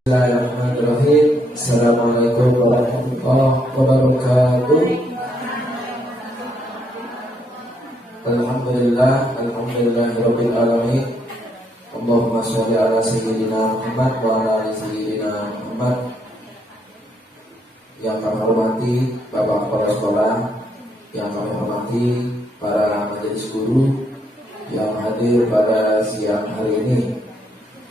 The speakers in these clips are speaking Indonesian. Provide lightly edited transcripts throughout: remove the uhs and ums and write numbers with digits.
Bismillahirrahmanirrahim. Assalamualaikum warahmatullahi wabarakatuh. Alhamdulillahirabbil alamin. Allahumma sholli ala sayyidina Muhammad wa ala ali sayyidina Muhammad. Yang kami hormati Bapak Kepala Sekolah, yang kami hormati para majelis guru yang hadir pada siang hari ini.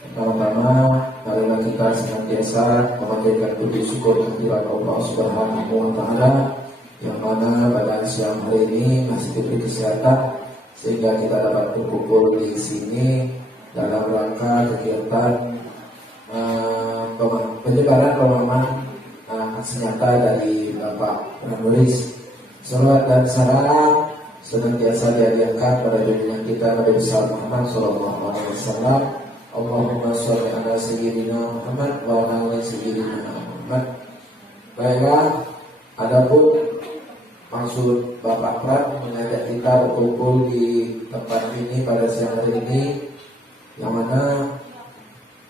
Pertama-tama, marilah kita senantiasa memanjatkan puji syukur kehadirat Allah Subhanahu wa Ta'ala, yang mana pada siang hari ini masih diberi kesehatan sehingga kita dapat berkumpul di sini dalam rangka kegiatan penyebaran pemahaman aksi nyata dari Bapak penulis. Salawat dan salam senantiasa dihadiahkan pada junjungan kita Nabi besar Muhammad Sallallahu Alaihi Wasallam. Allahumma sholli ala sayyidina Muhammad wa ala ali sayyidina Muhammad. Baiklah, adapun maksud Bapak Pran mengajak kita berkumpul di tempat ini pada siang hari ini, yang mana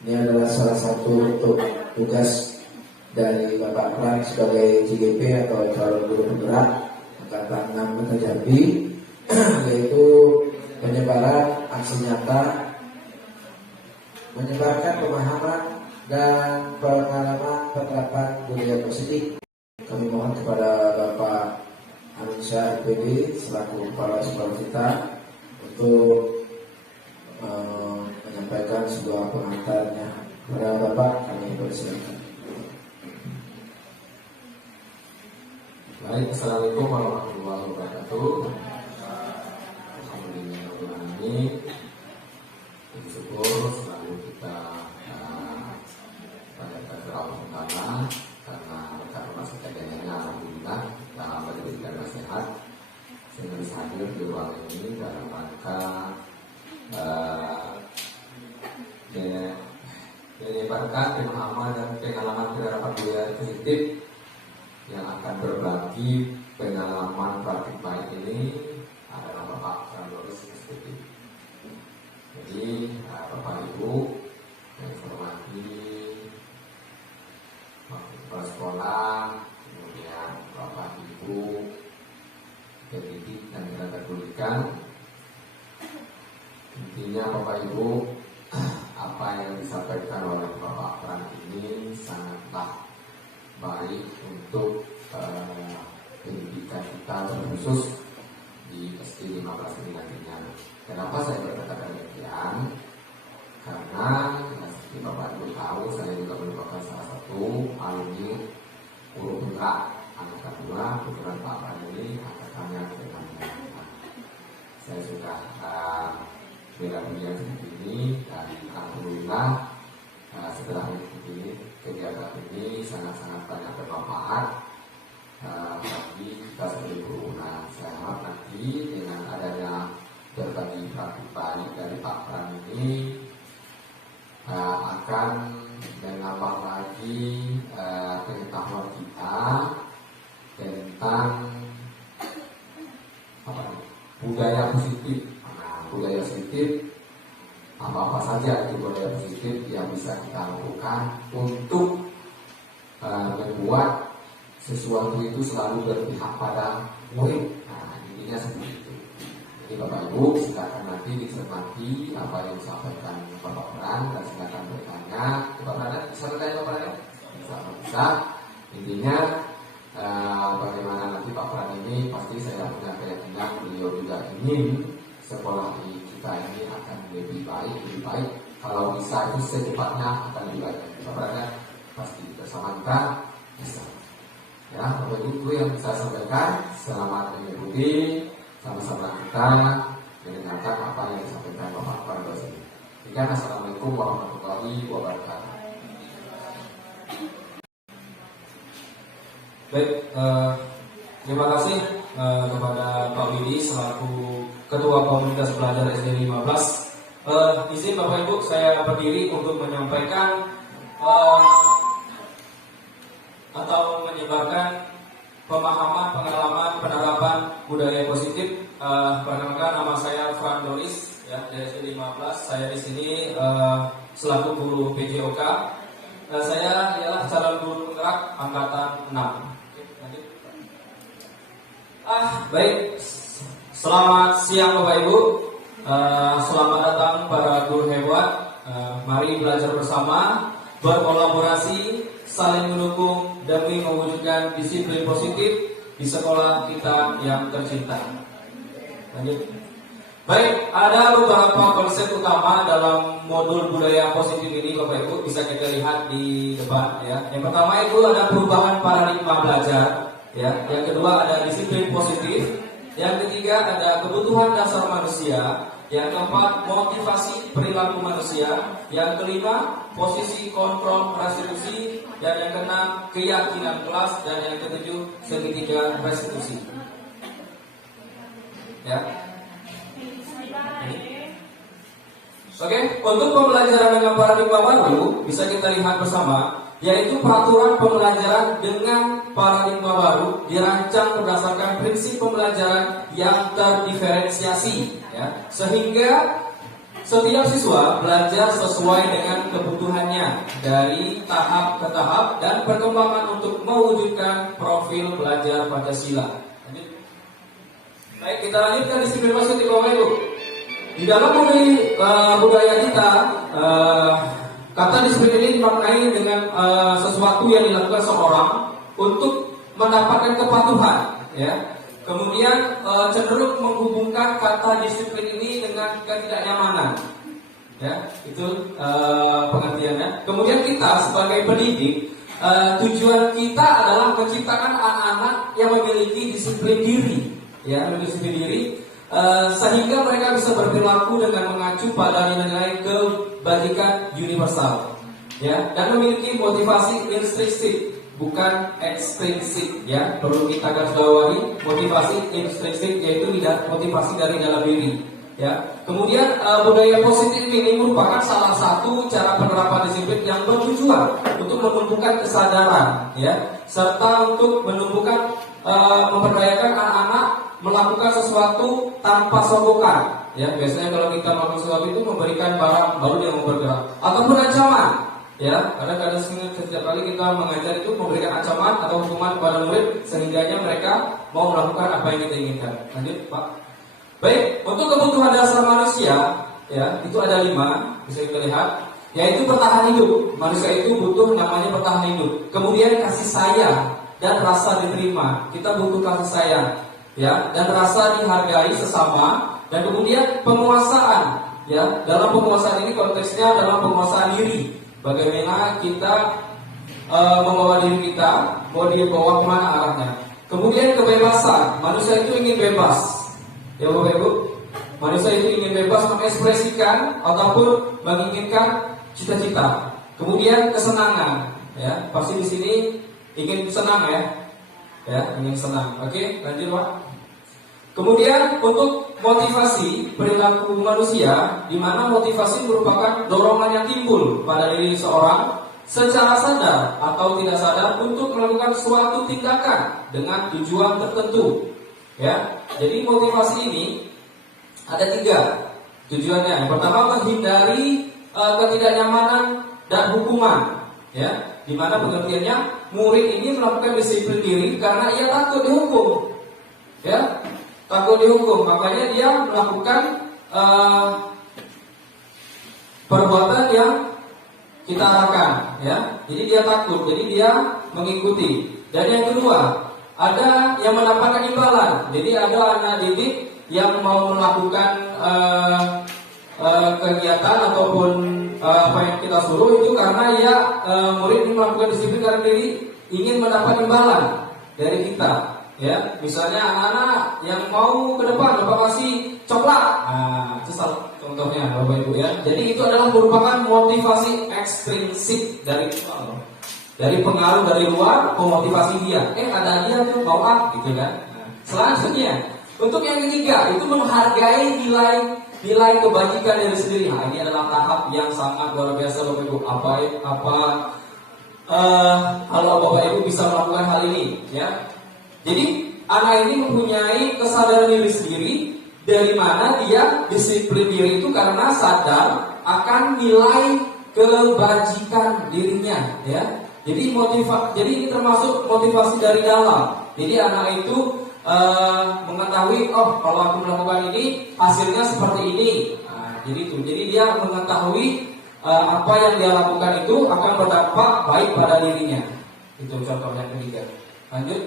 ini adalah salah satu untuk tugas dari Bapak Pran sebagai CGP atau calon guru penggerak angkatan 6 Kota Jambi, yaitu penyebaran aksi nyata menyebarkan pemahaman dan pengalaman penerapan budaya positif. Kami mohon kepada Bapak Ansyah IPD selaku kepala sekolah kita untuk menyampaikan sebuah pengantarnya. Kepada Bapak kami persilakan. Baik, Assalamualaikum warahmatullahi wabarakatuh. Alhamdulillah, bersyukur selalu kita panjatkan kepada Allah Taala karena berkat masih adanya alhamdulillah dalam berikan nasihat sehingga bisa hadir di ruang ini dalam rangka menyebarkan pemahaman dan pengalaman penerapan budaya positif yang akan berbagi pengalaman praktik baik ini adalah Bapak Frandoris SPP. Jadi Bapak Ibu yang saya hormati, kepala sekolah, kemudian Bapak Ibu pendidik dan tenaga pendidikan, intinya Bapak Ibu, apa yang disampaikan oleh Bapak Pran ini sangatlah baik untuk pendidikan kita khusus di SD 15 ini nantinya. Kenapa saya berkata demikian? Karena seperti Bapak Ibu tahu, saya juga merupakan salah satu alumni guru penggerak angkatan 2, kebetulan Pak Pran ini angkatannya ke-6. Saya sudah bela dunia seperti ini dan alhamdulillah setelah mengikuti kegiatan ini sangat-sangat banyak bermanfaat bagi kita sebagai guru. Nah, saya harap nanti dengan adanya berbagi praktik baik dari Pak Pran ini akan menambah lagi pengetahuan kita tentang budaya positif. Nah, budaya positif apa saja itu budaya positif yang bisa kita lakukan untuk membuat sesuatu itu selalu berpihak pada murid. Nah, intinya seperti itu. Jadi Bapak Ibu silakan nanti dicermati apa yang disampaikan Bapak Pran dan silakan bertanya. Bapak Pran, bisa bertanya Bapak Pran? Bisa. Intinya bagaimana nanti Pak Pran ini pasti saya punya keyakinan beliau juga ingin sekolah di kita ini akan lebih baik. Kalau bisa itu secepatnya akan lebih baik. Bapak Pran pasti bersama kita bisa. Ya, Bapak Ibu itu yang saya sampaikan. Selamat mengikuti, sama-sama kita mendengarkan apa yang disampaikan Bapak Pran dosen. Assalamualaikum warahmatullahi wabarakatuh. Baik, terima kasih kepada Pak Widi selaku Ketua Komunitas Belajar SD 15. Izin Bapak Ibu saya berdiri untuk menyampaikan atau menyebarkan pemahaman, pengalaman, penerapan budaya positif. Perkenalkan, nama saya Frandoris ya, dari SD 15. Saya di sini selaku guru PJOK Saya ialah calon guru penggerak angkatan 6. Oke, lanjut. Baik. Selamat siang Bapak Ibu. Selamat datang para guru hebat. Mari belajar bersama, berkolaborasi, saling mendukung demi mewujudkan disiplin positif di sekolah kita yang tercinta. Lanjut. Baik, ada beberapa konsep utama dalam modul budaya positif ini Bapak Ibu, bisa kita lihat di depan ya. Yang pertama itu ada perubahan paradigma belajar ya. Yang kedua ada disiplin positif. Yang ketiga ada kebutuhan dasar manusia. Yang keempat motivasi perilaku manusia. Yang kelima posisi kontrol restitusi. Dan yang keenam keyakinan kelas. Dan yang ketujuh segitiga restitusi. Ya. Oke, untuk pembelajaran dengan paradigma baru bisa kita lihat bersama, yaitu peraturan pembelajaran dengan paradigma baru dirancang berdasarkan prinsip pembelajaran yang terdiferensiasi, ya, sehingga setiap siswa belajar sesuai dengan kebutuhannya dari tahap ke tahap dan perkembangan untuk mewujudkan profil belajar Pancasila. Baik, kita lanjutkan disiplin positif Bapak Ibu. Di dalam budaya kita, kata disiplin ini dimaknai dengan sesuatu yang dilakukan seorang untuk mendapatkan kepatuhan, ya. Kemudian cenderung menghubungkan kata disiplin ini dengan ketidaknyamanan, ya. Itu pengertiannya. Kemudian kita sebagai pendidik, tujuan kita adalah menciptakan anak-anak yang memiliki disiplin diri, ya, disiplin diri. Sehingga mereka bisa berperilaku dengan mengacu pada nilai-nilai kebajikan universal, ya, dan memiliki motivasi intrinsik bukan ekstrinsik, ya. Perlu kita garis bawahi motivasi intrinsik, yaitu motivasi dari dalam diri, ya. Kemudian budaya positif ini merupakan salah satu cara penerapan disiplin yang bertujuan untuk menumbuhkan kesadaran, ya, serta untuk menumbuhkan memperdayakan anak-anak melakukan sesuatu tanpa sogokan, ya. Biasanya kalau kita melakukan sesuatu itu memberikan barang baru yang bergerak ataupun ancaman, ya. Kadang-kadang setiap kali kita mengajar itu memberikan ancaman atau hukuman kepada murid sehingga mereka mau melakukan apa yang kita inginkan. Lanjut Pak. Baik, untuk kebutuhan dasar manusia, ya, itu ada 5, bisa kita lihat, yaitu bertahan hidup. Manusia itu butuh namanya bertahan hidup. Kemudian kasih sayang dan rasa diterima. Kita butuh kasih sayang, ya, dan rasa dihargai sesama, dan kemudian penguasaan, ya. Dalam penguasaan ini konteksnya adalah penguasaan diri. Bagaimana kita membawa diri kita, mau dibawa kemana arahnya. Kemudian kebebasan, manusia itu ingin bebas, ya Bapak Ibu. Manusia itu ingin bebas mengekspresikan ataupun menginginkan cita-cita. Kemudian kesenangan, ya. Pasti di sini ingin senang, ya, ingin senang. Oke, lanjut Pak. Kemudian untuk motivasi perilaku manusia, di mana motivasi merupakan dorongan yang timbul pada diri seorang secara sadar atau tidak sadar untuk melakukan suatu tindakan dengan tujuan tertentu, ya. Jadi motivasi ini ada 3 tujuannya. Yang pertama menghindari ketidaknyamanan dan hukuman, ya. Di mana pengertiannya murid ini melakukan disiplin diri karena ia takut dihukum, ya. Takut dihukum, makanya dia melakukan perbuatan yang kita arahkan, ya. Jadi dia takut, jadi dia mengikuti. Dan yang kedua, ada yang mendapatkan imbalan. Jadi ada anak didik yang mau melakukan kegiatan ataupun apa yang kita suruh itu karena murid ini melakukan disiplin karena diri ingin mendapat imbalan dari kita. Ya, misalnya anak-anak yang mau ke depan Bapak kasih coklat, itu salah contohnya Bapak Ibu, ya. Jadi itu adalah merupakan motivasi ekstrinsik dari pengaruh dari luar, memotivasi dia. Ada dia tuh mau gitu kan. Selanjutnya, untuk yang ketiga itu menghargai nilai kebajikan diri sendiri. Ini adalah tahap yang sangat luar biasa Bapak Ibu. Kalau Bapak Ibu bisa melakukan hal ini, ya. Jadi anak ini mempunyai kesadaran diri sendiri, dari mana dia disiplin diri itu karena sadar akan nilai kebajikan dirinya, ya. Jadi ini termasuk motivasi dari dalam. Jadi anak itu mengetahui, oh kalau aku melakukan ini hasilnya seperti ini. Nah, jadi dia mengetahui apa yang dia lakukan itu akan berdampak baik pada dirinya. Itu contoh yang ketiga. Lanjut.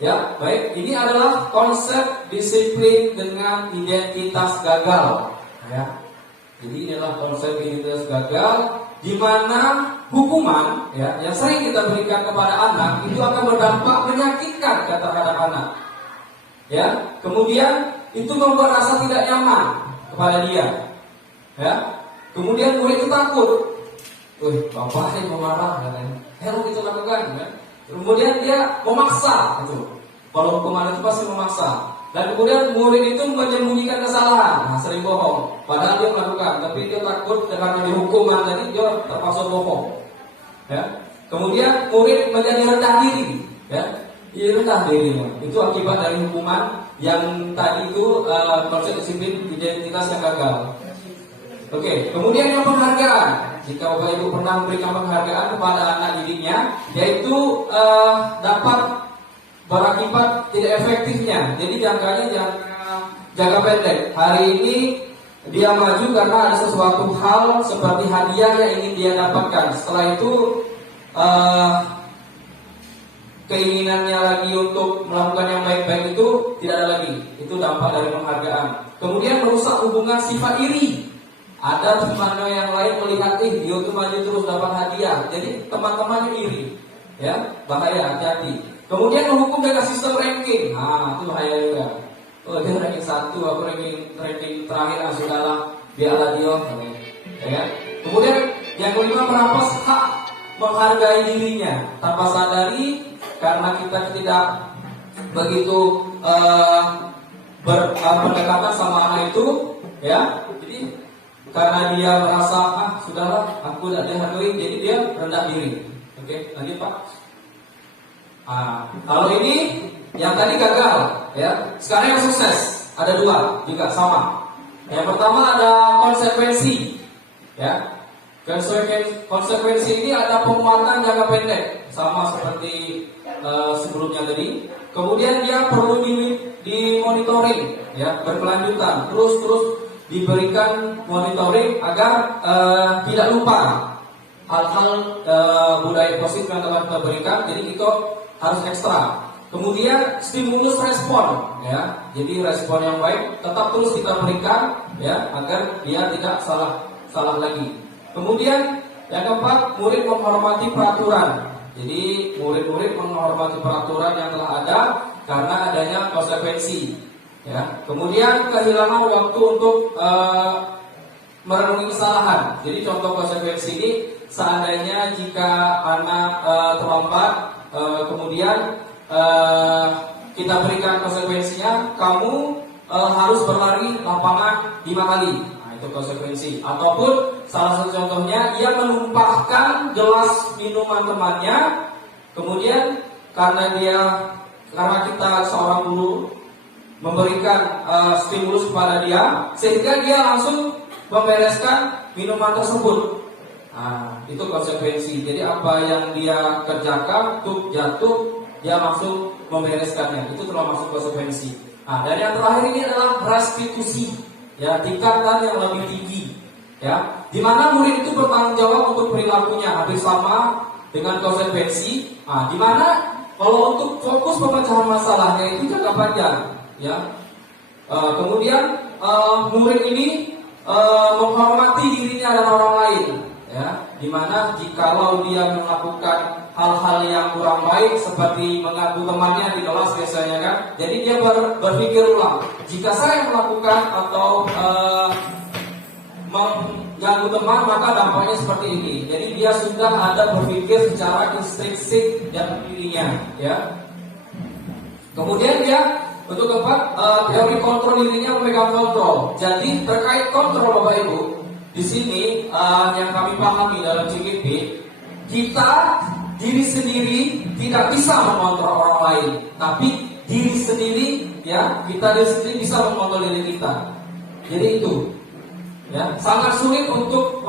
Ya, baik. Ini adalah konsep disiplin dengan identitas gagal. Ya. Jadi ini adalah konsep identitas gagal, di mana hukuman yang sering kita berikan kepada anak itu akan berdampak menyakitkan terhadap anak. Ya, kemudian itu membuat rasa tidak nyaman kepada dia. Ya, kemudian murid itu takut. Bapak yang memarah, kalau kita lakukan, kan? Kemudian dia memaksa, itu. Kalau hukuman itu pasti memaksa. Dan kemudian murid itu menyembunyikan kesalahan, sering bohong. Padahal dia melakukan, tapi dia takut dengan dihukuman, jadi dia terpaksa bohong. Ya. Kemudian murid menjadi rendah diri, ya. Ia rendah diri, itu akibat dari hukuman yang tadi itu konsep disiplin identitas yang gagal. Oke, kemudian yang penghargaan. Jika Bapak Ibu pernah memberikan penghargaan kepada anak didiknya, yaitu dapat berakibat tidak efektifnya. Jadi jangka pendek. Hari ini dia maju karena ada sesuatu hal seperti hadiah yang ingin dia dapatkan. Setelah itu keinginannya lagi untuk melakukan yang baik-baik itu tidak ada lagi. Itu dampak dari penghargaan. Kemudian merusak hubungan sifat iri. Ada temannya yang lain melihat dia itu maju terus dapat hadiah. Jadi teman-temannya iri. Ya, bahaya, hati-hati. Kemudian menghukum dengan sistem ranking. Itu bahaya juga. Dia ranking 1, aku ranking terakhir, sudahlah, biarlah dia. Ya. Kemudian yang kelima, merampas hak menghargai dirinya tanpa sadari, karena kita tidak begitu berdekatan sama anak itu, ya. Jadi karena dia merasa sudahlah, aku tidak dihargai, jadi dia rendah diri. Oke, lanjut Pak. Kalau ini yang tadi gagal, ya. Sekarang yang sukses ada 2 juga sama. Yang pertama ada konsekuensi, ya. Konsekuensi ini ada penguatan jangka pendek, sama seperti sebelumnya tadi. Kemudian dia perlu dimonitoring, ya, berkelanjutan, terus diberikan monitoring agar tidak lupa hal-hal budaya positif yang telah kita berikan. Jadi itu harus ekstra. Kemudian stimulus respon, ya. Jadi respon yang baik tetap terus kita berikan, ya, agar dia tidak salah lagi. Kemudian yang keempat, murid menghormati peraturan. Jadi murid-murid menghormati peraturan yang telah ada karena adanya konsekuensi, ya. Kemudian kehilangan waktu untuk merenungi kesalahan. Jadi contoh konsekuensi ini, seandainya jika anak terlambat, kemudian kita berikan konsekuensinya, kamu harus berlari lapangan 5 kali. Nah, itu konsekuensi. Ataupun salah satu contohnya, ia menumpahkan gelas minuman temannya, kemudian karena kita seorang guru memberikan stimulus kepada dia, sehingga dia langsung membereskan minuman tersebut. Nah, itu konsekuensi. Jadi apa yang dia kerjakan untuk jatuh, dia langsung membereskannya. Itu termasuk konsekuensi. Nah, dan yang terakhir ini adalah restitusi, ya, tingkatan yang lebih tinggi, ya, di mana murid itu bertanggung jawab untuk perilakunya, hampir sama dengan konsekuensi. Nah, di mana kalau untuk fokus pemecahan masalahnya itu jangka panjang, ya. Kemudian murid ini menghormati dirinya dan orang lain, ya, dimana jikalau dia melakukan hal-hal yang kurang baik seperti mengganggu temannya di kelas biasanya, kan, jadi dia berpikir ulang, jika saya melakukan atau mengganggu teman, maka dampaknya seperti ini. Jadi dia sudah ada berpikir secara intrinsik dan dirinya, ya. Kemudian dia untuk keempat, teori kontrol dirinya, memegang kontrol. Jadi terkait kontrol, Bapak Ibu, di sini yang kami pahami dalam CGP, kita diri sendiri tidak bisa mengontrol orang lain, tapi diri sendiri, ya, kita diri sendiri bisa mengontrol diri kita. Jadi itu. Ya, sangat sulit untuk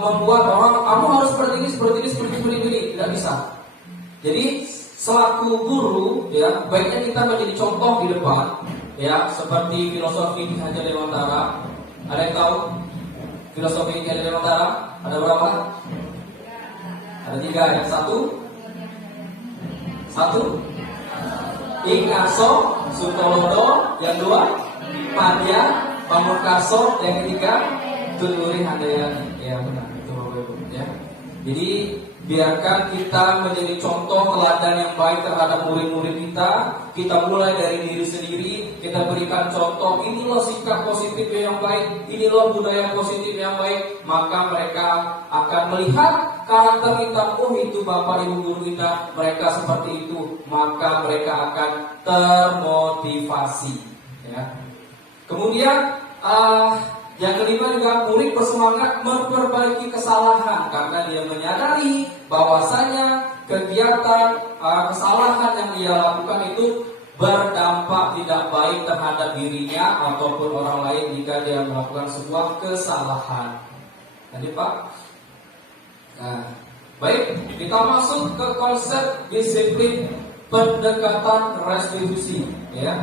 membuat orang kamu harus seperti ini, tidak bisa. Jadi selaku guru, ya baiknya kita menjadi contoh di depan, ya seperti filosofi Ki Hajar Dewantara. Ada yang tahu filosofi Ki Hajar Dewantara? Ada berapa? Ada 3. Yang satu, Ingaso Sutolodo. Yang 2, Padya Pamungkaso. Yang 3, Tuturi Handayani. Ya benar, itu ya. Jadi biarkan kita menjadi contoh teladan yang baik terhadap murid-murid kita. Kita mulai dari diri sendiri. Kita berikan contoh. Ini loh sikap positif yang baik. Ini loh budaya positif yang baik. Maka mereka akan melihat karakter kita. Oh itu bapak ibu guru kita. Mereka seperti itu. Maka mereka akan termotivasi. Ya. Kemudian yang kelima juga murid bersemangat memperbaiki kesalahan karena dia menyadari bahwasanya kegiatan kesalahan yang dia lakukan itu berdampak tidak baik terhadap dirinya ataupun orang lain jika dia melakukan sebuah kesalahan. Jadi Pak, nah, baik kita masuk ke konsep disiplin pendekatan restitusi, ya.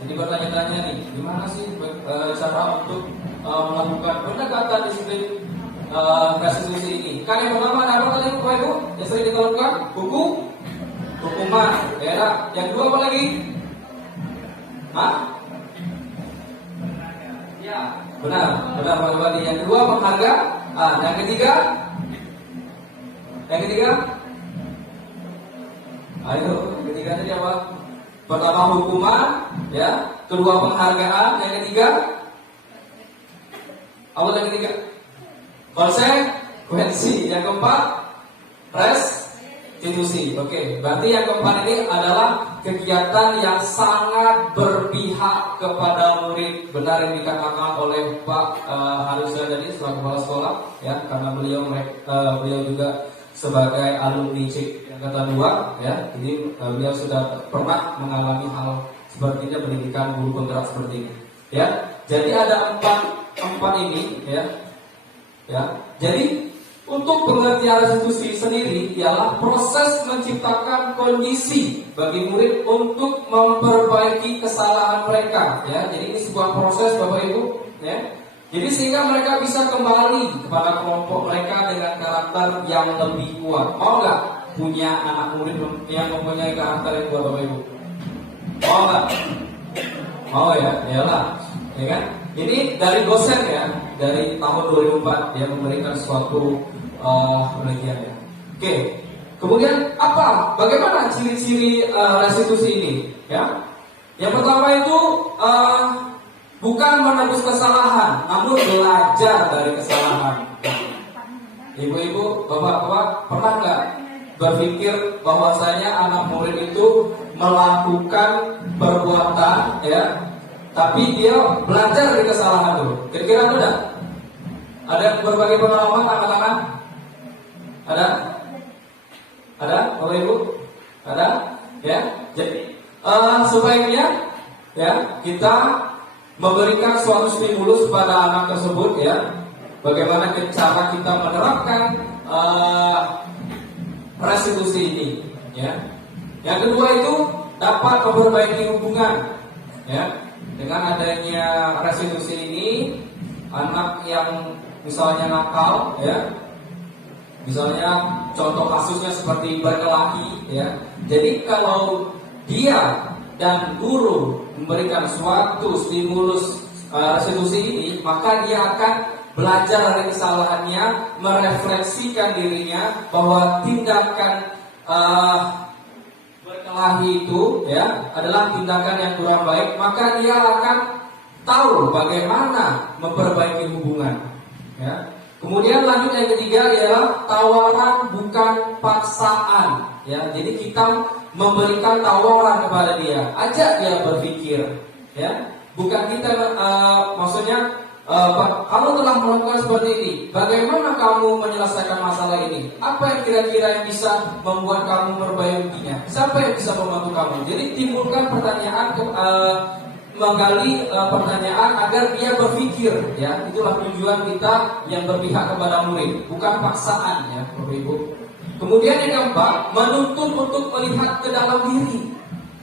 Jadi bertanya-tanya nih, gimana sih cara untuk melakukan pendekatan disiplin restitusi ini? Kan yang pertama ada apa tadi Bapak Ibu? Yang sering kita lakukan hukuman, ya. Yang 2 apa lagi? Ya, benar Pak Ibu. Yang 2 penghargaan. Yang ketiga? Ayo, yang ketiga tadi apa? Pertama hukuman, ya. Kedua penghargaan. Yang ketiga apa yang ketiga? Konsekuensi. Yang keempat restitusi. Oke, berarti yang keempat ini adalah kegiatan yang sangat berpihak kepada murid. Benar yang dikatakan oleh Pak Harusnya tadi selaku kepala sekolah, ya, karena beliau juga sebagai alumni CIK angkatan 2, ya. Jadi beliau sudah pernah mengalami hal sepertinya pendidikan guru kontrak seperti ini, ya. Jadi ada empat ini, ya. Jadi untuk pengertian restitusi sendiri ialah proses menciptakan kondisi bagi murid untuk memperbaiki kesalahan mereka, ya. Jadi ini sebuah proses Bapak Ibu, ya. Jadi sehingga mereka bisa kembali kepada kelompok mereka dengan karakter yang lebih kuat. Mau nggak punya anak murid yang mempunyai karakter yang kuat Bapak Ibu? Mau nggak? Mau ya, iyalah, ya kan? Ini dari dosen ya, dari tahun 2004 dia memberikan suatu penelitian ya. Oke, kemudian apa? Bagaimana ciri-ciri restitusi ini? Ya, yang pertama itu bukan menebus kesalahan, namun belajar dari kesalahan. Ibu-ibu, bapak-bapak, pernah nggak berpikir bahwasanya anak murid itu melakukan perbuatan, ya, tapi dia belajar dari kesalahan itu? Kira-kira ada? Ada berbagai pengalaman, tangan-tangan? Ada, bapak ibu? Ada, ya. Jadi sebaiknya, ya, kita memberikan suatu stimulus pada anak tersebut, ya. Bagaimana cara kita menerapkan restitusi ini, ya. Yang kedua itu dapat memperbaiki hubungan, ya. Dengan adanya restitusi ini, anak yang misalnya nakal, ya. Misalnya contoh kasusnya seperti berkelahi, ya. Jadi kalau dia dan guru memberikan suatu stimulus restitusi ini, maka dia akan belajar dari kesalahannya, merefleksikan dirinya bahwa tindakan berkelahi itu, ya, adalah tindakan yang kurang baik, maka dia akan tahu bagaimana memperbaiki hubungan, ya. Kemudian lanjut yang ketiga ialah tawaran bukan paksaan, ya. Jadi kita memberikan tawaran kepada dia, ajak dia berpikir, ya. Bukan kita maksudnya kamu telah melakukan seperti ini, bagaimana kamu menyelesaikan masalah ini? Apa yang kira-kira yang bisa membuat kamu memperbaikinya? Siapa yang bisa membantu kamu? Jadi timbulkan pertanyaan menggali pertanyaan agar dia berpikir, ya. Itulah tujuan kita yang berpihak kepada murid, bukan paksaan, ya, Bapak Ibu. Kemudian yang keempat, menuntun untuk melihat ke dalam diri.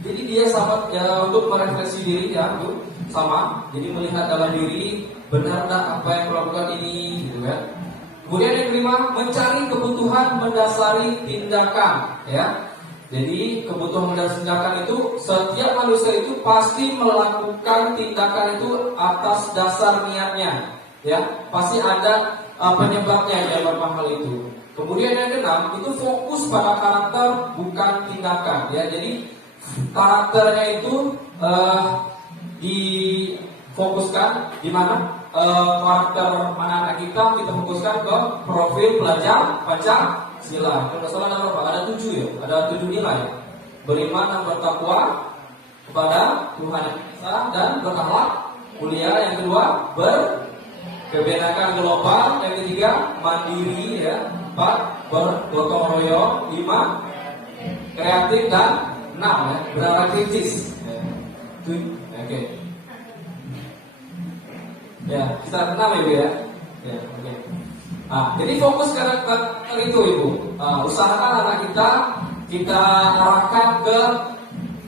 Jadi dia sama, ya, untuk merefleksi diri, ya, Bu, sama. Jadi melihat dalam diri, benar tak apa yang melakukan ini, gitu kan. Kemudian yang kelima, mencari kebutuhan mendasari tindakan, ya. Jadi kebutuhan mendasari tindakan itu, setiap manusia itu pasti melakukan tindakan itu atas dasar niatnya, ya. Pasti ada penyebabnya dia melakukan hal itu. Kemudian yang keenam, itu fokus pada karakter bukan tindakan, ya. Jadi karakternya itu difokuskan di mana karakter anak-anak kita fokuskan ke profil belajar Pancasila. Kalau salah ada berapa? Ada 7, ya. Ada 7 nilai. Beriman dan bertakwa kepada Tuhan yang Esa dan berakhlak mulia. Yang kedua, berkebinekaan global. Yang ketiga, mandiri, ya. 4, bergotong royong. 5, kreatif, dan 6, ya, berarah kritis. Oke. Ya, kita kenal Ibu, ya. Ya, oke. Nah, jadi fokus karakter itu Ibu. Usahakan anak kita arahkan ke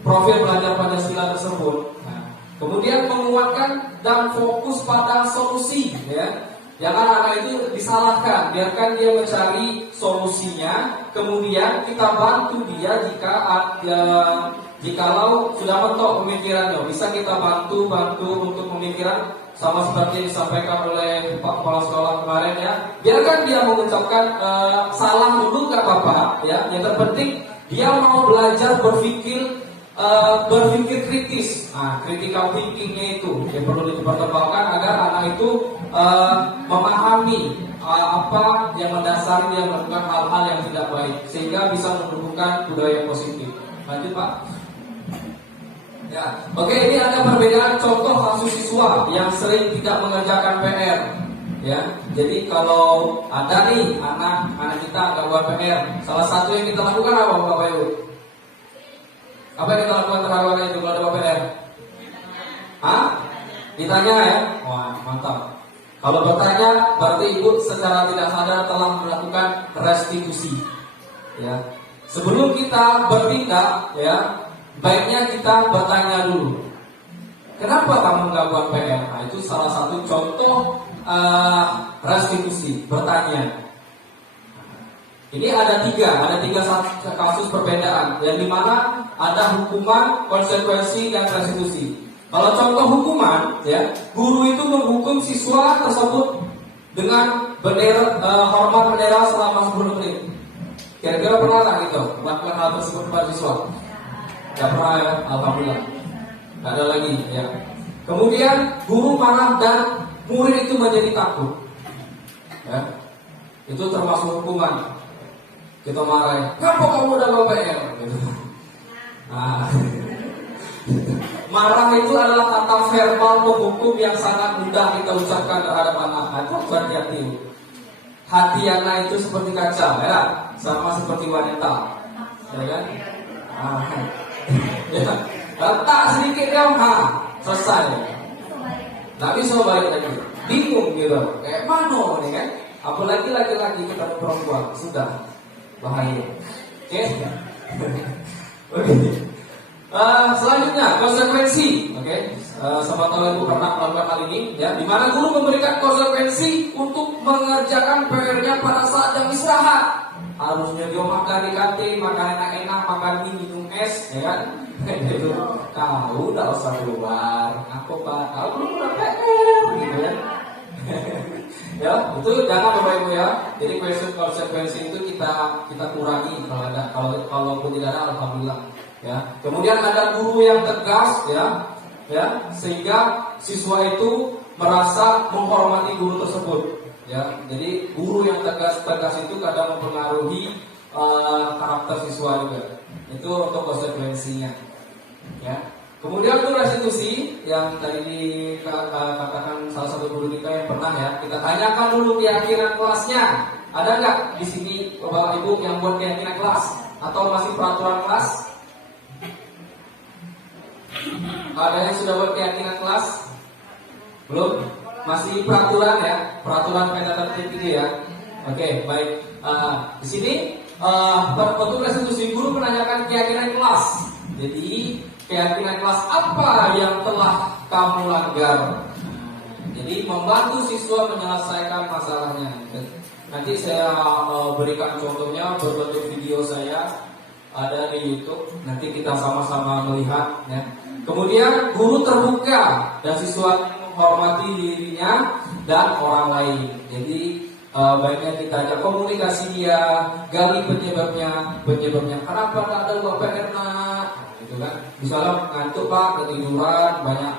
profil belajar Pancasila tersebut. Nah, kemudian menguatkan dan fokus pada solusi, ya. Jangan anak itu disalahkan, biarkan dia mencari solusinya. Kemudian kita bantu dia jikalau sudah mentok pemikirannya, bisa kita bantu untuk pemikiran, sama seperti yang disampaikan oleh Pak Kepala Sekolah kemarin, ya. Biarkan dia mengucapkan salah dulu, nggak apa-apa, ya. Yang terpenting dia mau belajar berpikir kritis. Nah, critical thinkingnya itu yang perlu diperkembangkan agar anak itu memahami apa yang mendasari dia melakukan hal-hal yang tidak baik, sehingga bisa menumbuhkan budaya positif. Lanjut, Pak. Ya, oke, ini ada perbedaan contoh kasus siswa yang sering tidak mengerjakan PR, ya. Jadi kalau ada nih anak kita nggak buat PR, salah satu yang kita lakukan apa, Bapak Ibu? Apa yang kita lakukan terhadap anak itu kalau ada PR? Ditanya, ya. Wah, mantap. Kalau bertanya, berarti ibu secara tidak sadar telah melakukan restitusi, ya. Sebelum kita bertindak, ya, baiknya kita bertanya dulu. Kenapa kamu nggak buat PR? Nah, itu salah satu contoh restitusi, bertanya. Ini ada tiga kasus perbedaan, yang dimana ada hukuman, konsekuensi, dan restitusi. Kalau contoh hukuman, ya, guru itu menghukum siswa tersebut dengan hormat bendera selama 10 menit. Kira-kira pernah nggak gitu melakukan hal tersebut kepada siswa? Gak pernah, ya, alhamdulillah. Gak ada lagi, ya. Kemudian guru marah dan murid itu menjadi takut, ya. Itu termasuk hukuman. Kita marahin, kenapa kamu udah bawa PR? Gitu. Nah, marah itu adalah kata verbal penghukum yang sangat mudah kita ucapkan terhadap anak. Itu hati-hati. Hati anak itu seperti kaca, ya, sama seperti wanita, ya kan? Ya, letak sedikit dia, selesai. Nggak bisa balik lagi, bingung gitu, kayak mana nih kan? Apalagi laki-laki kita perempuan, sudah bahaya. Oke. Selanjutnya konsekuensi. Oke. Sama tahu ibu pernah melakukan hal ini, ya, di mana guru memberikan konsekuensi untuk mengerjakan PR-nya pada saat jam istirahat. Harusnya dia makan di kantin, makan enak-enak, makan mie, minum es, ya kan? Itu kau udah usah keluar. Aku Pak, kau belum udah PR, gitu ya. Ya, itu jangan Bapak Ibu, ya. Jadi konsekuensi itu kita kurangi kalau ada, kalaupun tidak ada, alhamdulillah, ya. Kemudian ada guru yang tegas, ya, sehingga siswa itu merasa menghormati guru tersebut, ya. Jadi guru yang tegas itu kadang mempengaruhi karakter siswa juga. Itu untuk konsekuensinya, ya. Kemudian untuk restitusi yang tadi dikatakan salah satu guru kita yang pernah, ya, kita tanyakan dulu keyakinan kelasnya. Ada nggak di sini Bapak Ibu yang buat keyakinan kelas atau masih peraturan kelas? Ada yang sudah buat keyakinan kelas? Belum? Masih peraturan ya, peraturan peta tertib itu ya. Oke, baik. Di sini untuk restitusi guru menanyakan keyakinan kelas. Jadi keyakinan kelas apa yang telah kamu langgar? Jadi membantu siswa menyelesaikan masalahnya. Nanti saya berikan contohnya berbentuk video saya ada di YouTube. Nanti kita sama-sama melihat ya. Kemudian guru terbuka dan siswa menghormati dirinya dan orang lain. Jadi baiknya kita ajak komunikasi dia, gali penyebabnya kenapa tak ada uang PR nak, gitu kan? Misalnya ngantuk pak, ketiduran,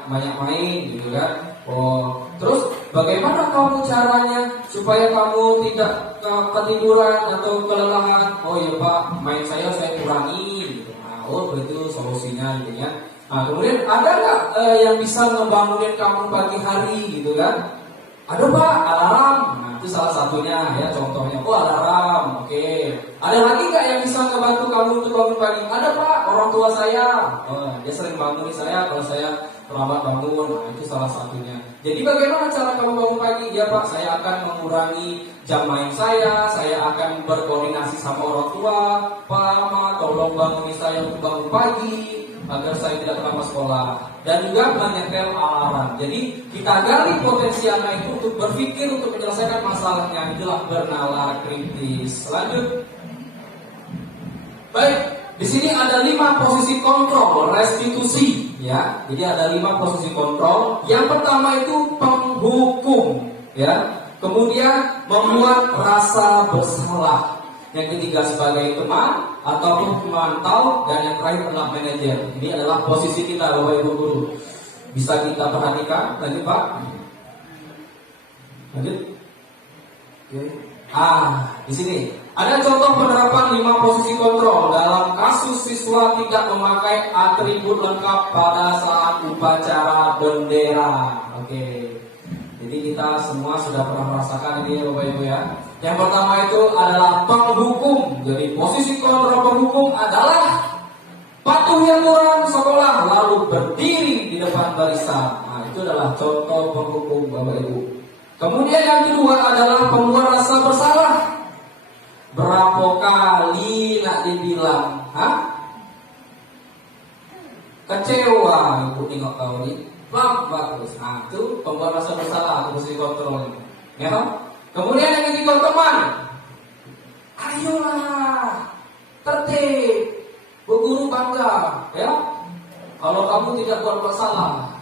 banyak main, gitu kan? Oh, terus bagaimana kamu caranya supaya kamu tidak ketiduran atau kelelahan? Oh ya pak, main saya kurangi, gitu. Nah, oh itu solusinya, gitu ya. Nah, kemudian ada nggak yang bisa ngebangunin kamu pagi hari, gitu kan? Ada pak, alarm. Nah, itu salah satunya ya contohnya. Oh alarm, oke. Ada lagi nggak yang bisa ngebantu kamu untuk bangun pagi? Ada pak, orang tua saya. Oh, dia sering bangunin saya kalau saya terlambat bangun. Nah, itu salah satunya. Jadi bagaimana cara kamu bangun pagi? Ya pak, saya akan mengurangi jam main saya akan berkoordinasi sama orang tua. Pak, mama, tolong bangunin saya untuk bangun pagi agar saya tidak terlambat sekolah, dan juga menyetel alarm. Jadi kita gali potensi anak itu untuk berpikir untuk menyelesaikan masalahnya. Itulah bernalar kritis. Lanjut. Baik, di sini ada 5 posisi kontrol restitusi, ya. Jadi ada 5 posisi kontrol. Yang pertama itu penghukum, ya. Kemudian membuat rasa bersalah. Yang ketiga sebagai teman ataupun pemantau, dan yang terakhir adalah manajer. Ini adalah posisi kita Bapak Ibu guru. Bisa kita perhatikan. Lanjut Pak. Lanjut. Di sini ada contoh penerapan 5 posisi kontrol dalam kasus siswa tidak memakai atribut lengkap pada saat upacara bendera. Oke. Jadi kita semua sudah pernah merasakan ini Bapak Ibu ya. Yang pertama itu adalah penghukum. Jadi posisi kontrol penghukum adalah patuhi aturan sekolah lalu berdiri di depan barisan. Nah, itu adalah contoh penghukum Bapak Ibu. Kemudian yang kedua adalah pembuat rasa bersalah. Berapa kali nak dibilang, kecewa ibu tengok kau ini. Bagus. Nah, itu pembuat rasa bersalah atau posisi kontrol. Ya, kemudian yang ketiga teman. Ayolah, tertib, Bu Guru bangga, ya. Kalau kamu tidak buat masalah,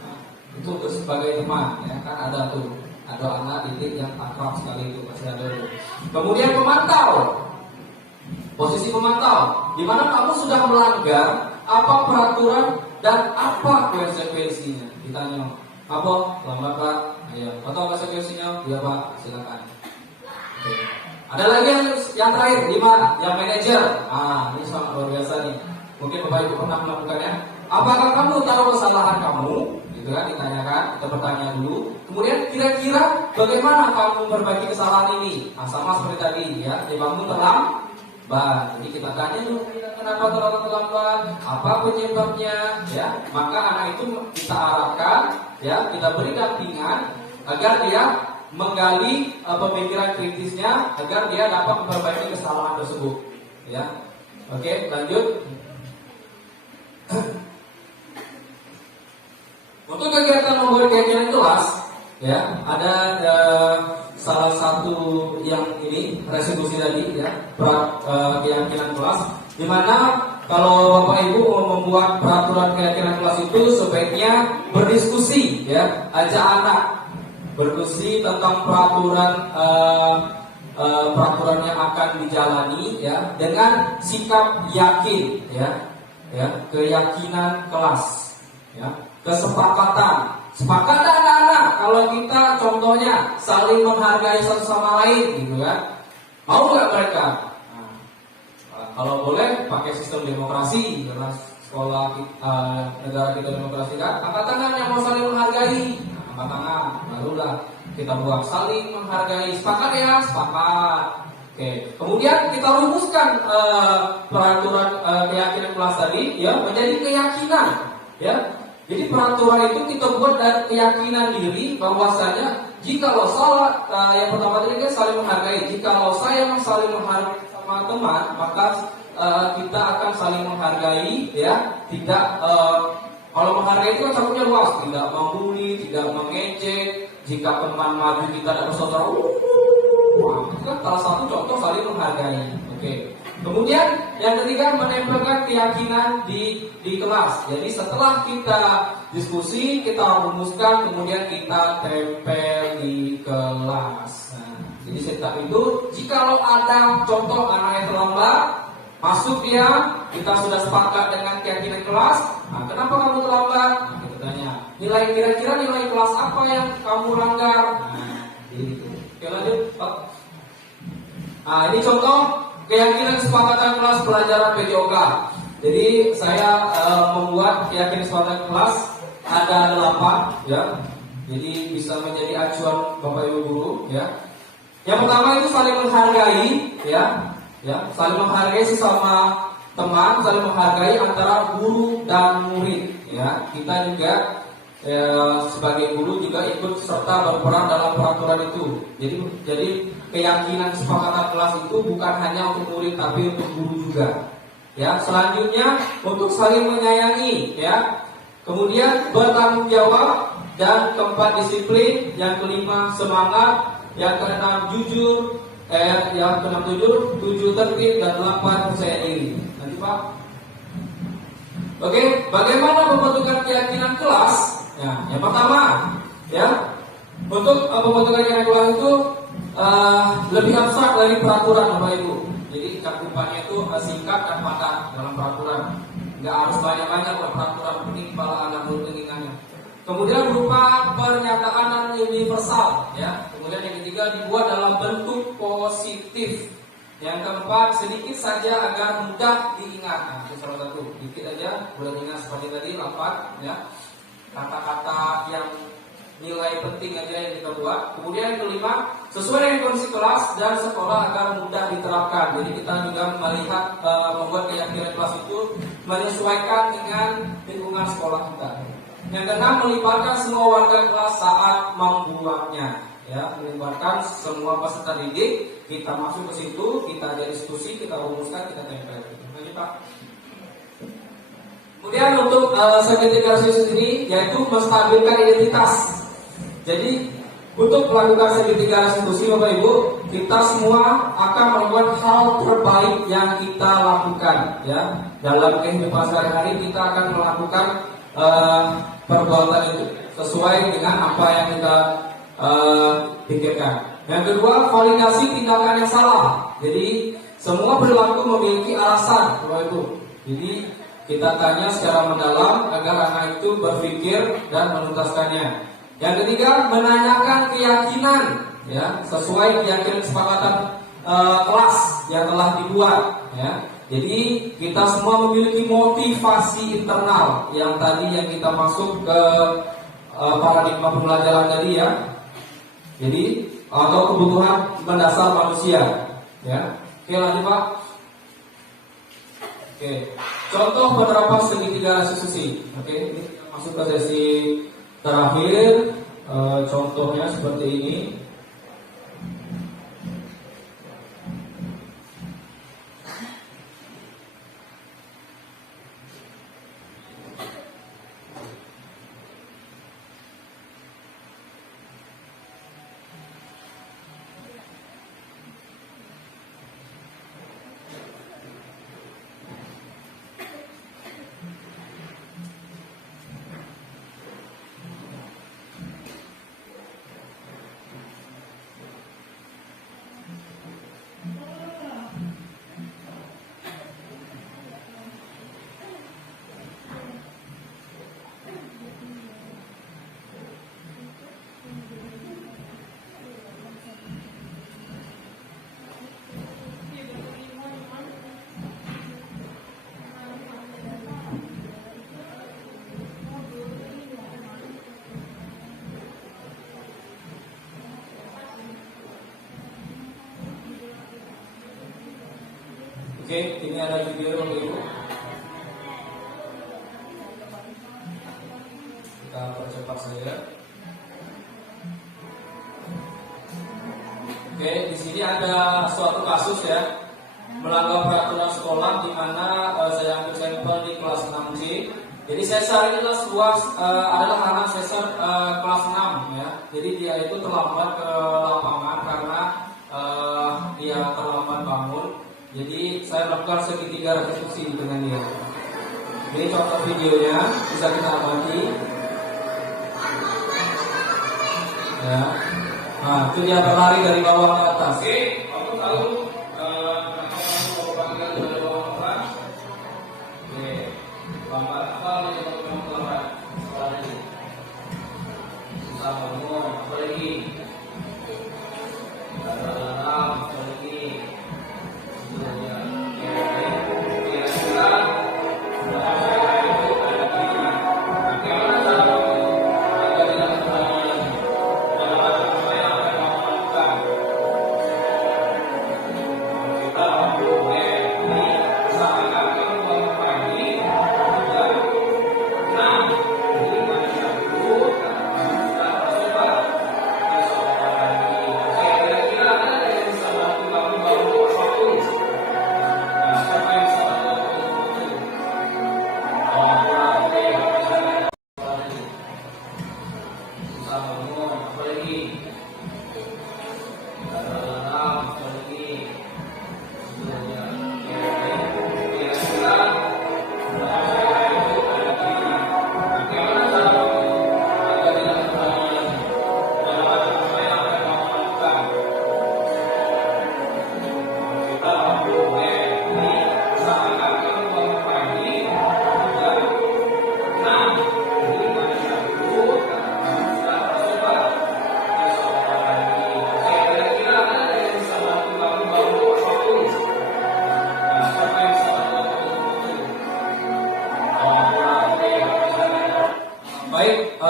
nah, itu sebagai teman, ya kan ada tuh, ada anak didik yang akrab sekali itu pasti ada itu. Kemudian pemantau, posisi pemantau, di mana kamu sudah melanggar apa peraturan dan apa konsekuensinya. Ditanya, apa? Lambat Pak? Ayo. Atau konsekuensinya? Iya Pak, silakan. Oke. Ada lagi yang terakhir, 5, yang manajer. Ini sangat luar biasa nih. Mungkin Bapak Ibu pernah melakukannya. Apakah kamu tahu kesalahan kamu? Gitu kan, ditanyakan, kita bertanya dulu. Kemudian kira-kira bagaimana kamu memperbaiki kesalahan ini? Sama seperti tadi ya, dibangun terlambat. Jadi kita tanya dulu, kenapa terlambat? Apa penyebabnya? Ya, maka anak itu kita arahkan, ya, kita beri dampingan agar dia menggali pemikiran kritisnya, agar dia dapat memperbaiki kesalahan tersebut. Ya, oke, lanjut. Untuk kegiatan membuat kegiatan kelas, ya, ada salah satu yang ini restitusi tadi ya, keyakinan kelas, di mana kalau Bapak Ibu mau membuat peraturan keyakinan kelas itu sebaiknya berdiskusi ya, ajak anak berdiskusi tentang peraturan yang akan dijalani ya, dengan sikap yakin ya, keyakinan kelas ya, kesepakatan. Sepakat anak-anak kalau kita contohnya saling menghargai satu sama lain gitu kan? Mau nggak mereka? Kalau boleh pakai sistem demokrasi, karena sekolah negara kita demokrasi kan? Angkat tangan yang mau saling menghargai, angkat tangan, barulah kita buat saling menghargai. Sepakat ya, sepakat. Oke. Kemudian kita rumuskan peraturan keyakinan kelas tadi ya menjadi keyakinan ya. Jadi peraturan itu kita buat dari keyakinan diri bahwasanya jikalau salah, yang pertama tadi kan saling menghargai. Jikalau saya saling menghargai sama teman, maka kita akan saling menghargai, ya. Tidak, kalau menghargai itu kan cakupannya luas, tidak membuli, tidak mengejek. Jika teman maju kita tidak bersaudara, itu kan salah satu contoh saling menghargai. Oke. Kemudian yang ketiga, menempelkan keyakinan di kelas. Jadi setelah kita diskusi, kita rumuskan, kemudian kita tempel di kelas. Nah, jadi setelah itu, jikalau ada contoh anak yang terlambat, masuk dia, kita sudah sepakat dengan keyakinan kelas. Nah, kenapa kamu terlambat? Nah, kita tanya, kira-kira nilai kelas apa yang kamu langgar? Nah, gitu. Oke, lanjut, Pak. Nah, ini contoh keyakinan kesepakatan kelas pelajaran PJOK. Jadi saya membuat keyakinan kesepakatan kelas ada 8, ya. Jadi bisa menjadi acuan Bapak Ibu guru, ya. Yang pertama itu saling menghargai, ya. Ya, saling menghargai sesama teman, saling menghargai antara guru dan murid, ya. Kita juga sebagai guru juga ikut serta berperan dalam peraturan itu. Jadi keyakinan kesepakatan kelas itu bukan hanya untuk murid tapi untuk guru juga. Ya, selanjutnya untuk saling menyayangi, ya. Kemudian bertanggung jawab, dan keempat disiplin, yang kelima semangat, yang keenam jujur, yang keenam tujuh tertib, dan 8 percaya diri. Nanti Pak. Oke, bagaimana pembentukan keyakinan kelas? Ya, yang pertama, ya, untuk pembentukan keyakinan kelas itu lebih abstrak dari peraturan, Bapak Ibu. Jadi cakupannya itu singkat dan padat dalam peraturan. Nggak harus banyak-banyak lah peraturan, penting kepala anak berkeinginannya. Kemudian berupa pernyataan universal, ya. Kemudian yang ketiga dibuat dalam bentuk positif. Yang keempat, sedikit saja agar mudah diingat. Nah, itu salah satu, sedikit aja mudah diingat seperti tadi 8, ya. Kata-kata yang nilai penting aja yang kita buat. Kemudian yang kelima, sesuai dengan kondisi kelas dan sekolah agar mudah diterapkan. Jadi kita juga melihat membuat keyakinan kelas itu menyesuaikan dengan lingkungan sekolah kita. Yang keenam, melibatkan semua warga kelas saat membuatnya. Ya, melibatkan semua peserta didik. Kita masuk ke situ, kita ada diskusi, kita rumuskan, kita tempel. Lanjut Pak. Kemudian untuk segitiga ini yaitu menstabilkan identitas. Jadi untuk melakukan segitiga restitusi Bapak Ibu, kita semua akan melakukan hal terbaik yang kita lakukan, ya. Dalam kehidupan sehari-hari kita akan melakukan perbuatan itu sesuai dengan apa yang kita pikirkan. Yang kedua, validasi tindakan yang salah. Jadi semua perilaku memiliki alasan Bapak Ibu. Jadi kita tanya secara mendalam agar anak itu berpikir dan menuntaskannya. Yang ketiga, menanyakan keyakinan, ya, sesuai keyakinan kesepakatan kelas yang telah dibuat, ya. Jadi kita semua memiliki motivasi internal yang tadi yang kita masuk ke paradigma pembelajaran tadi, ya. Jadi atau kebutuhan mendasar manusia, ya. Oke, lanjut Pak. Oke, contoh penerapan segitiga restitusi. Oke, ini masuk ke sesi terakhir. Contohnya seperti ini. Oke, ini ada video Bapak Ibu. kita percepat saja. Oke, di sini ada suatu kasus ya, melanggar peraturan sekolah di mana saya ambil sampel di kelas 6C. Jadi sesar ini adalah anak sesar kelas 6 ya. Jadi dia itu terlambat ke lapangan karena dia terlambat bangun. Jadi saya lakukan segitiga rekonstruksi dengan dia. Ini contoh videonya, bisa kita amati. Ya. Nah, itu dia berlari dari bawah ke atas. Oke, aku tahu dari bawah ke atas. Oke, lambat apa lagi kamu lambat? Sekolah ini. Susah ngomong, apa lagi? Dalam, apa lagi?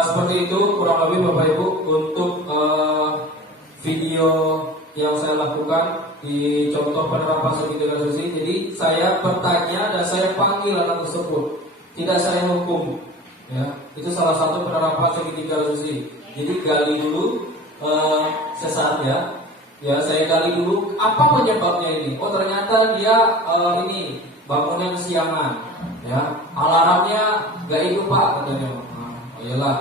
Seperti itu kurang lebih Bapak Ibu untuk video yang saya lakukan di contoh penerapan segitiga rekonstruksi. Jadi saya bertanya dan saya panggil anak tersebut, tidak saya hukum. Ya, itu salah satu penerapan segitiga rekonstruksi. Jadi gali dulu sesarnya. Ya, saya gali dulu apa penyebabnya ini. Oh ternyata dia ini bangunnya kesiangan. Ya, alarmnya gak hidup Pak katanya. Oh iyalah.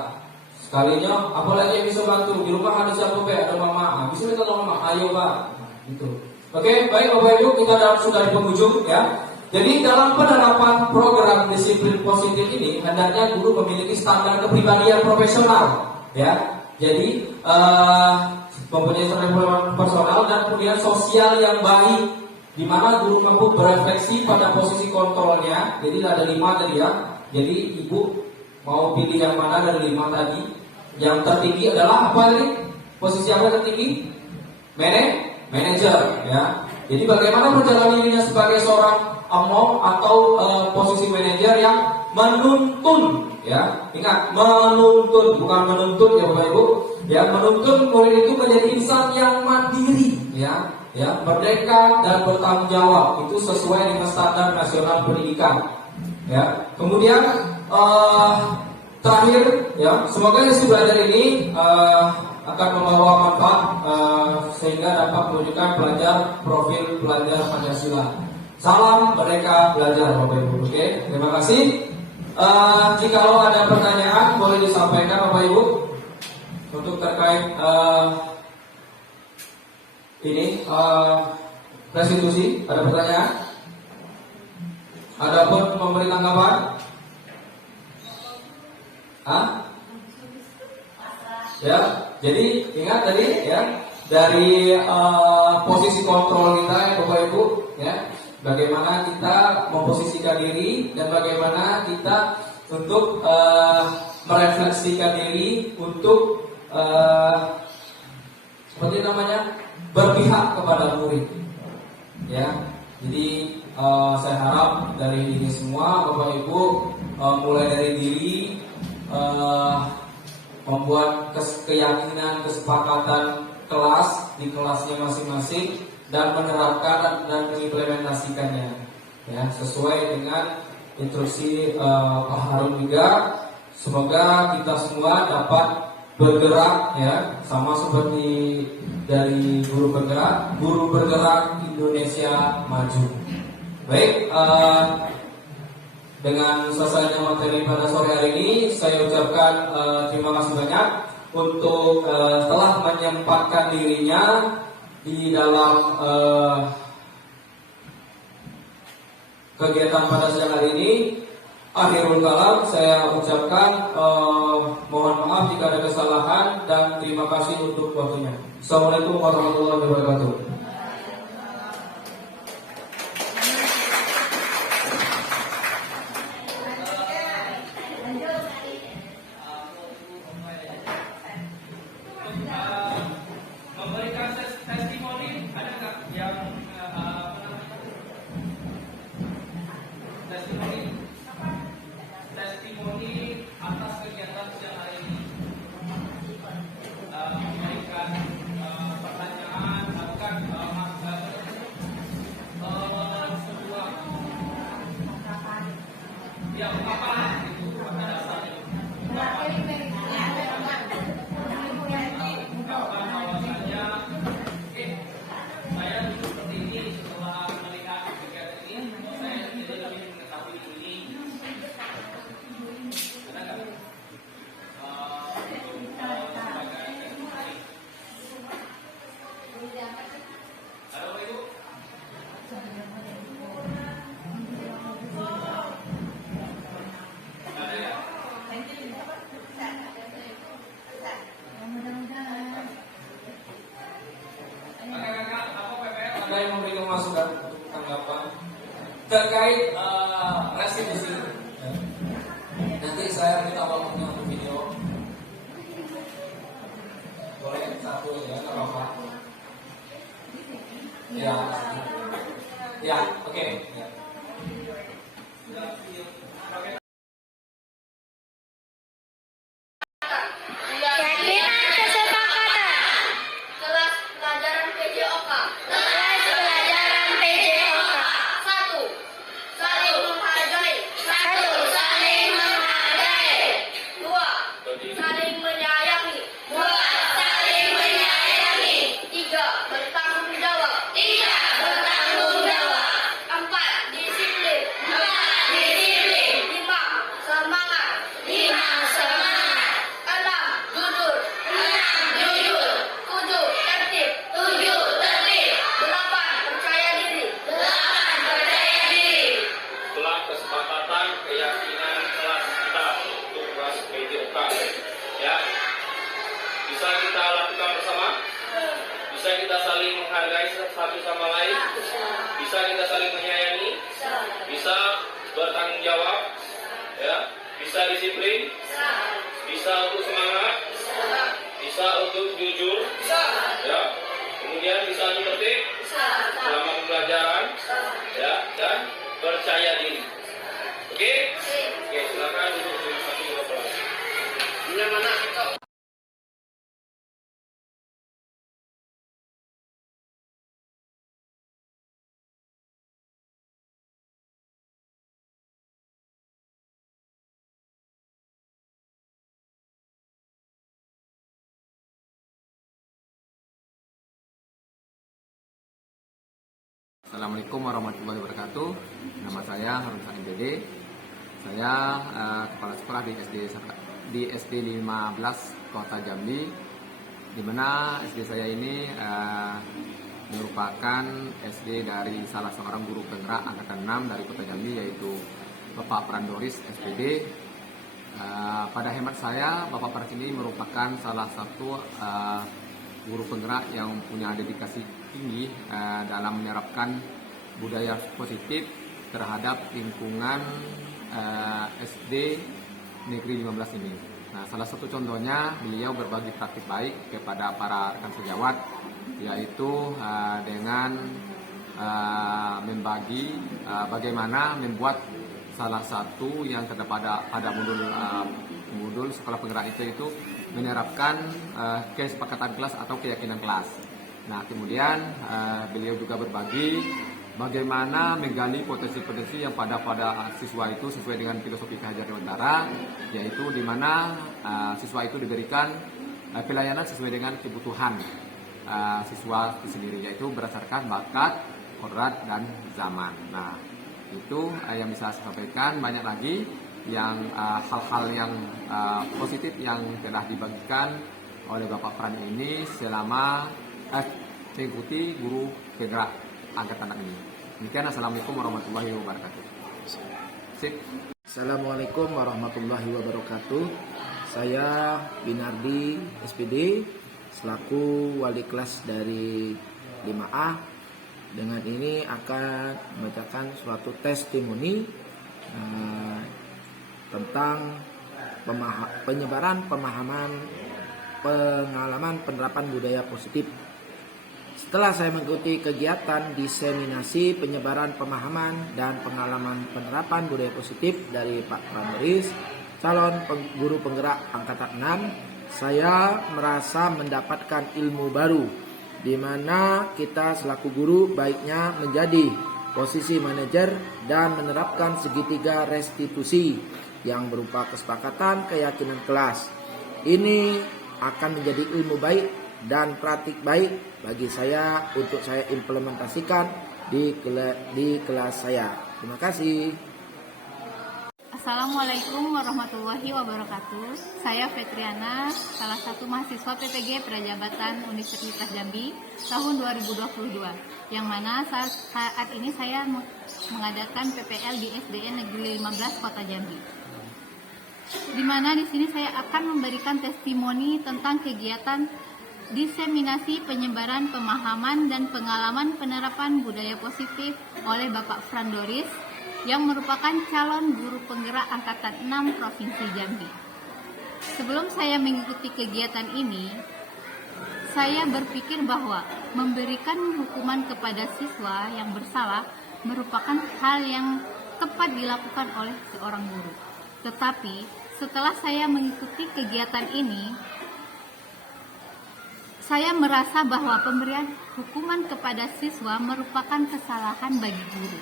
Sekalinya, apalagi yang bisa bantu di rumah ada siapa Pak? Ada mama. Bisa minta tolong mama. Ayo Pak. Gitu. Oke, baik Bapak Ibu, kita sudah di penghujung ya. Jadi dalam penerapan program disiplin positif ini hendaknya guru memiliki standar kepribadian profesional, ya. Jadi mempunyai standar personal dan kemudian sosial yang baik, di mana guru mampu berefleksi pada posisi kontrolnya. Jadi ada 5 tadi ya. Jadi ibu mau pilih yang mana dari 5 tadi? Yang tertinggi adalah apa tadi? Posisi apa tertinggi? Manager, ya. Jadi bagaimana menjalani dirinya sebagai seorang among atau posisi manajer yang menuntun, ya. Ingat, menuntun bukan menuntut ya Bapak Ibu. Ya, menuntun murid itu menjadi insan yang mandiri, ya. Ya, merdeka dan bertanggung jawab. Itu sesuai dengan standar nasional pendidikan. Ya. Kemudian terakhir, ya, semoga isi belajar ini akan membawa manfaat sehingga dapat menunjukkan profil pelajar Pancasila. Salam Merdeka Belajar Bapak Ibu. Oke, terima kasih. Jikalau ada pertanyaan boleh disampaikan Bapak Ibu untuk terkait ini restitusi. Ada pertanyaan? Ada pun memberi tanggapan? Ya, jadi ingat tadi ya, dari posisi kontrol kita ya Bapak Ibu ya, bagaimana kita memposisikan diri dan bagaimana kita untuk merefleksikan diri untuk seperti namanya berpihak kepada murid ya. Jadi saya harap dari ini semua Bapak Ibu mulai dari diri membuat keyakinan, kesepakatan kelas di kelasnya masing-masing dan menerapkan dan mengimplementasikannya ya sesuai dengan instruksi Pak Harun juga Semoga kita semua dapat bergerak ya, sama seperti dari guru bergerak Indonesia Maju. Baik, dengan selesainya materi pada sore hari ini, saya ucapkan terima kasih banyak untuk telah menyempatkan dirinya di dalam kegiatan pada siang hari ini. Akhirul kalam, saya ucapkan mohon maaf jika ada kesalahan dan terima kasih untuk waktunya. Assalamualaikum warahmatullahi wabarakatuh. Memberikan testimoni, ada nggak yang testimoni atas kegiatan siang hari ini? Memberikan pertanyaan, bahkan sebuah ya ungkapan itu pada dasarnya. Ungkapan bahwasanya saya seperti ini setelah melihat kegiatan ini, saya jadi lebih mengetahui ini. Ada nggak? Ada apa Ibu? Ada ya? Kakak-kakak, apa PPL ada yang memberikan masukan untuk tanggapan terkait restitusi? Nanti saya minta waktunya untuk video. Boleh satu ya, nggak apa-apa. Ya, ya, oke. Ya. Keyakinan kesepakatan. Kelas pelajaran PJOK. Kelas pelajaran PJOK. 1. Saling menghargai. 1. Saling menghargai. 2. Saling menyayangi. 2. Saling menyayangi. 3. Bertanggung jawab. 3. Bertanggung jawab. 4. Disiplin. 4. Disiplin. 5. Semangat. 5. Semangat. 6. Jujur. 6. Jujur. 7. Tertib. 7. Tertib. 8. Percaya diri. 8. Percaya diri. Itulah kesepakatan keyakinan kelas kita untuk kelas PJOK. Ya, bisa kita lakukan bersama, bisa kita saling menghargai satu sama lain, bisa kita saling menyayangi, bisa bertanggung jawab, ya, bisa disiplin, bisa untuk semangat, bisa untuk jujur, ya, kemudian bisa untuk tertib selama pembelajaran, ya, dan percaya diri. Oke? Oke, silakan duduk di satu kelas. Ini mana? Assalamualaikum warahmatullahi wabarakatuh. Nama saya Harun Salim Dede. Saya kepala sekolah di SD 15 Kota Jambi, di mana SD saya ini merupakan SD dari salah seorang guru penggerak angkatan 6 dari Kota Jambi, yaitu Bapak Prandoris SPD. Pada hemat saya, Bapak Prandoris ini merupakan salah satu guru penggerak yang punya dedikasi tinggi dalam menerapkan budaya positif terhadap lingkungan SD Negeri 15 ini. Nah, salah satu contohnya beliau berbagi praktik baik kepada para rekan sejawat, yaitu dengan membagi bagaimana membuat salah satu yang terdapat pada modul sekolah penggerak itu menerapkan kesepakatan kelas atau keyakinan kelas. Nah, kemudian beliau juga berbagi bagaimana menggali potensi-potensi yang pada siswa itu sesuai dengan filosofi Ki Hajar Dewantara, yaitu di mana siswa itu diberikan pelayanan sesuai dengan kebutuhan siswa itu sendiri, yaitu berdasarkan bakat, kodrat, dan zaman. Nah, itu yang bisa saya sampaikan. Banyak lagi yang hal-hal yang positif yang telah dibagikan oleh Bapak Pran ini selama mengikuti guru penggerak angkatan ini. Demikian, assalamualaikum warahmatullahi wabarakatuh. Sip. Assalamualaikum warahmatullahi wabarakatuh. Saya Binardi SPD selaku wali kelas dari 5A. Dengan ini akan membacakan suatu testimoni tentang penyebaran pemahaman pengalaman penerapan budaya positif. Setelah saya mengikuti kegiatan diseminasi penyebaran pemahaman dan pengalaman penerapan budaya positif dari Pak Pramdoris, calon guru penggerak angkatan 6, saya merasa mendapatkan ilmu baru, di mana kita selaku guru baiknya menjadi posisi manajer dan menerapkan segitiga restitusi yang berupa kesepakatan keyakinan kelas. Ini akan menjadi ilmu baik dan praktik baik bagi saya untuk saya implementasikan di kelas saya. Terima kasih. Assalamualaikum warahmatullahi wabarakatuh. Saya Fetriana, salah satu mahasiswa PPG Prajabatan Universitas Jambi tahun 2022, yang mana saat ini saya mengadakan PPL di SDN Negeri 15 Kota Jambi. Di mana di sini saya akan memberikan testimoni tentang kegiatan diseminasi penyebaran pemahaman dan pengalaman penerapan budaya positif oleh Bapak Pramdoris yang merupakan calon guru penggerak angkatan 6 Provinsi Jambi. Sebelum saya mengikuti kegiatan ini, saya berpikir bahwa memberikan hukuman kepada siswa yang bersalah merupakan hal yang tepat dilakukan oleh seorang guru. Tetapi setelah saya mengikuti kegiatan ini, saya merasa bahwa pemberian hukuman kepada siswa merupakan kesalahan bagi guru.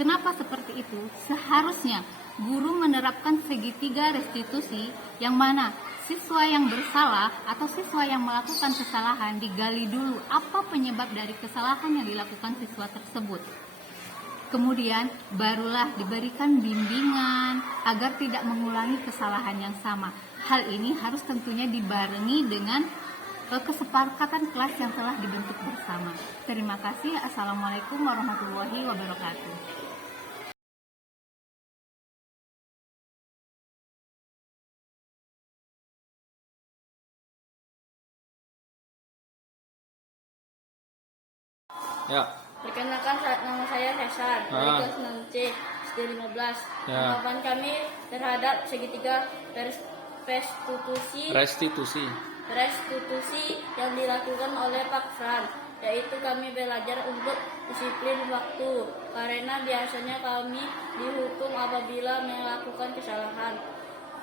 Kenapa seperti itu? Seharusnya guru menerapkan segitiga restitusi, yang mana siswa yang bersalah atau siswa yang melakukan kesalahan digali dulu apa penyebab dari kesalahan yang dilakukan siswa tersebut. Kemudian barulah diberikan bimbingan agar tidak mengulangi kesalahan yang sama. Hal ini harus tentunya dibarengi dengan kesepakatan kelas yang telah dibentuk bersama. Terima kasih. Assalamualaikum warahmatullahi wabarakatuh. Ya. Perkenalkan, nama saya Cesar dari kelas 6C SD 15. Tanggapan kami terhadap segitiga restitusi yang dilakukan oleh Pak Fran, yaitu kami belajar untuk disiplin waktu, karena biasanya kami dihukum apabila melakukan kesalahan.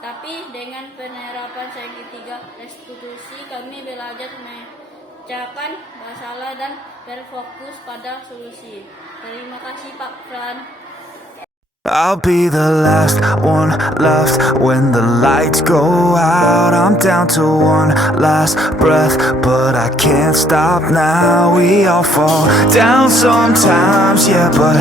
Tapi dengan penerapan segitiga restitusi, kami belajar memecahkan masalah dan berfokus pada solusi. Terima kasih Pak Fran. I'll be the last one left when the lights go out. I'm down to one last breath, but I can't stop now. We all fall down sometimes, yeah, but